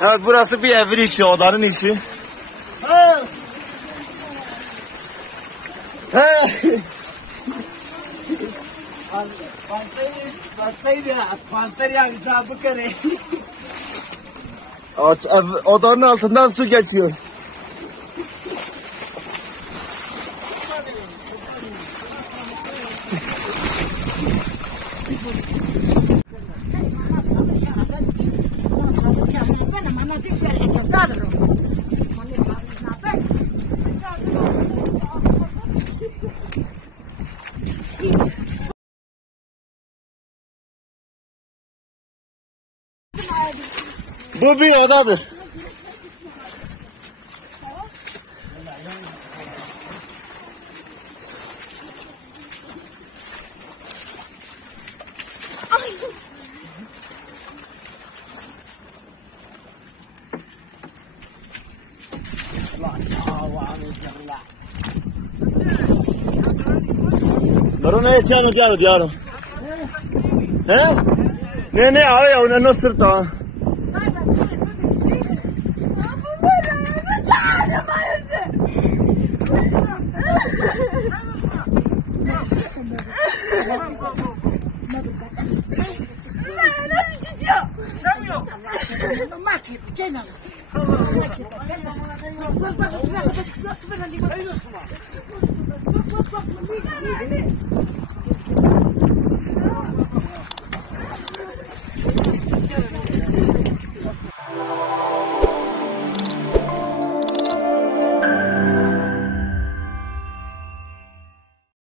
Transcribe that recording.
Evet, burası bir evin işi, odanın işi. Odanın altından su geçiyor. Bu bir odadır. Baru na etiano diaro. Ne araya ona no sirta.